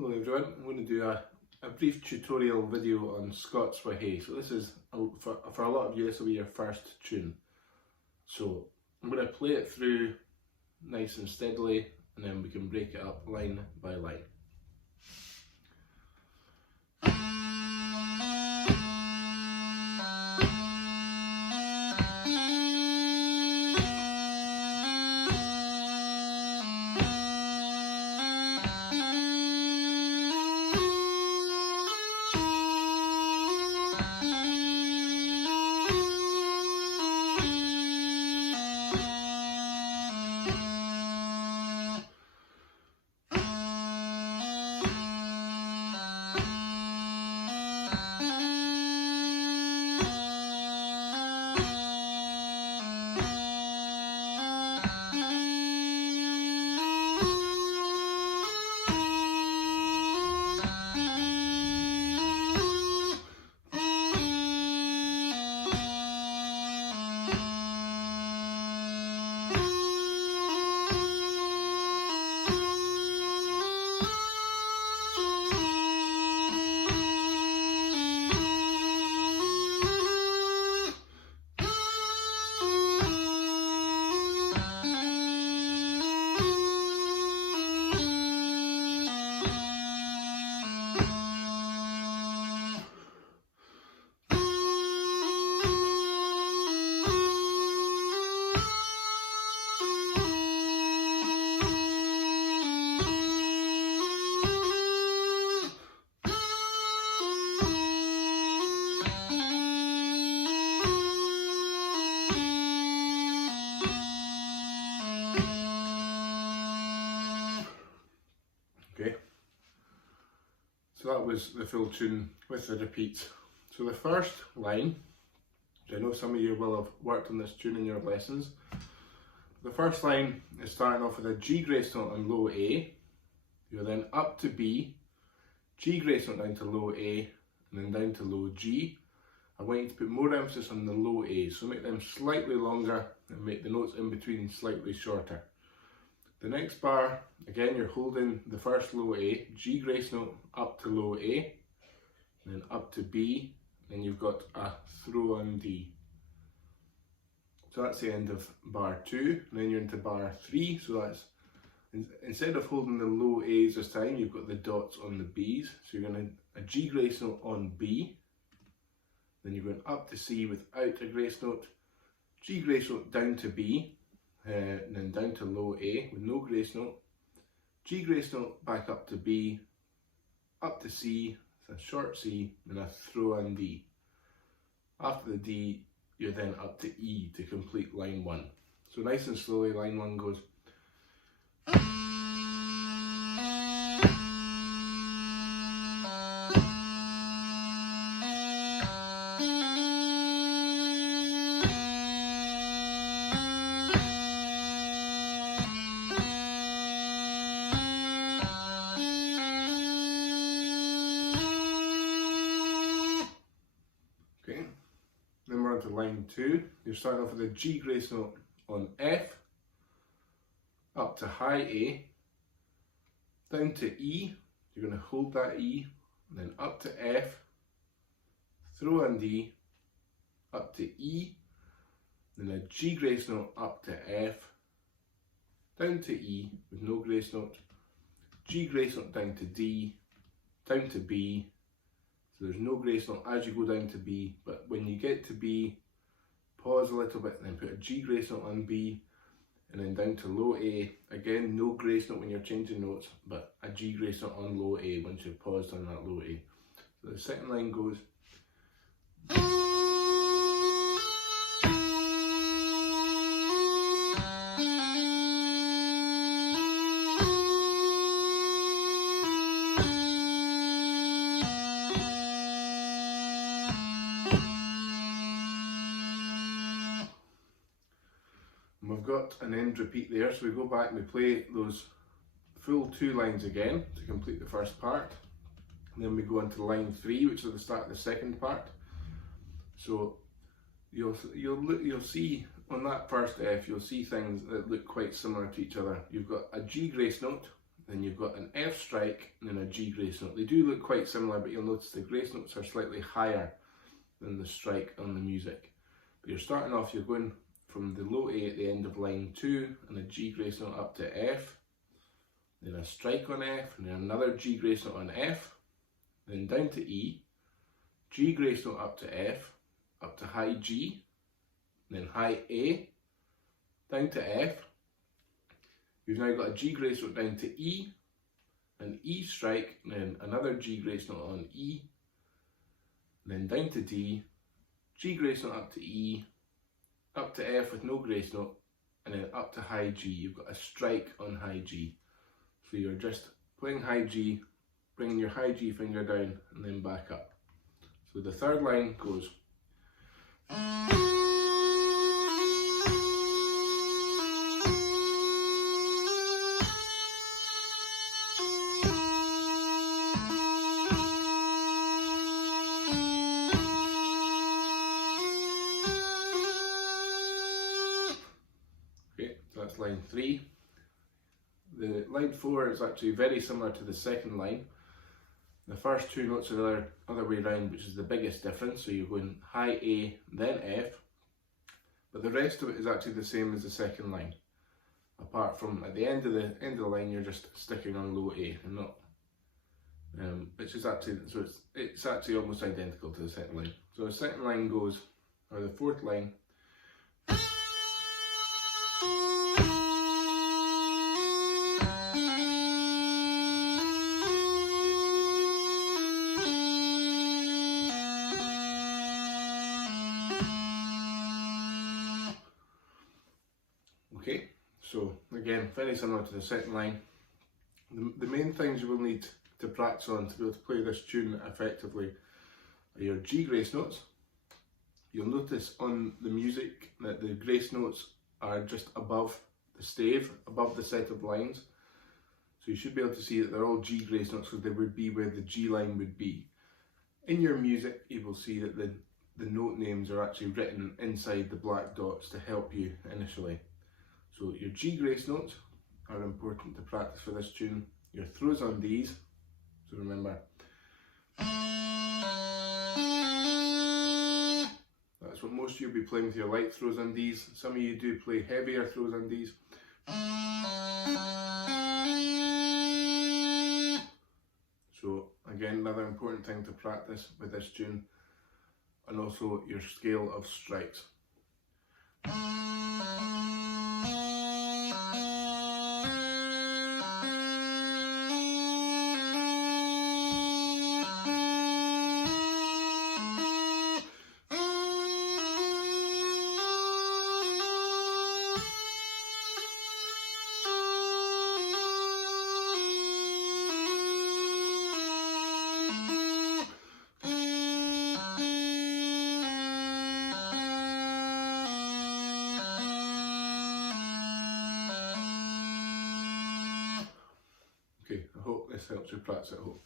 Hello everyone, I'm going to do a brief tutorial video on Scots Wha Hae. So this is, for a lot of you, this will be your first tune. So I'm going to play it through nice and steadily, and then we can break it up line by line. Okay, so that was the full tune with the repeats. So the first line, which I know some of you will have worked on this tune in your lessons. The first line is starting off with a G grace note on low A. You're then up to B, G grace note down to low A, and then down to low G. I want you to put more emphasis on the low A, so make them slightly longer and make the notes in between slightly shorter. The next bar, again, you're holding the first low A, G grace note up to low A, then up to B, then you've got a throw on D. So that's the end of bar 2, and then you're into bar 3, so that's, instead of holding the low A's this time, you've got the dots on the B's, so you're going to a G grace note on B, then you're going up to C without a grace note, G grace note down to B, and then down to low A with no grace note, G grace note back up to B, up to C, it's a short C, and a throw on D. After the D, you're then up to E to complete line 1. So nice and slowly, line 1 goes. Okay, then we're on to line 2. You're starting off with a G grace note on F, up to high A, down to E, you're going to hold that E, and then up to F, throw on D, up to E, then a G grace note up to F, down to E with no grace note, G grace note down to D, down to B. So there's no grace note as you go down to B, but when you get to B, pause a little bit and then put a G grace note on B, and then down to low A. Again, no grace note when you're changing notes, but a G grace note on low A once you've paused on that low A. So the second line goes. And we've got an end repeat there, so we go back and we play those full 2 lines again to complete the first part. And then we go into line 3, which is the start of the second part. So you'll see on that first F, you'll see things that look quite similar to each other. You've got a G grace note then you've got an F strike and then a G grace note. They do look quite similar, but you'll notice the grace notes are slightly higher than the strike on the music. But you're starting off, you're going from the low A at the end of line 2 and a G grace note up to F, then a strike on F, and then another G grace note on F, then down to E, G grace note up to F, up to high G, then high A, down to F. You've now got a G grace note down to E, an E strike, and then another G grace note on E, then down to D, G grace note up to E, up to F with no grace note, and then up to high G. You've got a strike on high G. So you're just playing high G, bringing your high G finger down, and then back up. So the third line goes. Okay, so that's line 3. The line 4 is actually very similar to the second line. The first two notes are the other way around, which is the biggest difference. So you're going high A, then F, but the rest of it is actually the same as the second line. Apart from at the end of the line, you're just sticking on low A and not, which is actually, so it's actually almost identical to the second line. So the second line goes, or the fourth line. Okay, so again, very similar to the second line. The main things you will need to practice on to be able to play this tune effectively are your G grace notes. You'll notice on the music that the grace notes are just above the stave, above the set of lines. So you should be able to see that they're all G grace notes, because they would be where the G line would be. In your music, you will see that the note names are actually written inside the black dots to help you initially. So your G grace notes are important to practice for this tune. Your throws on Ds, so remember. That's what most of you will be playing with your light throws on Ds. Some of you do play heavier throws on Ds. So again, another important thing to practice with this tune, and also your scale of strikes. Okay, I hope this helps you practice at home.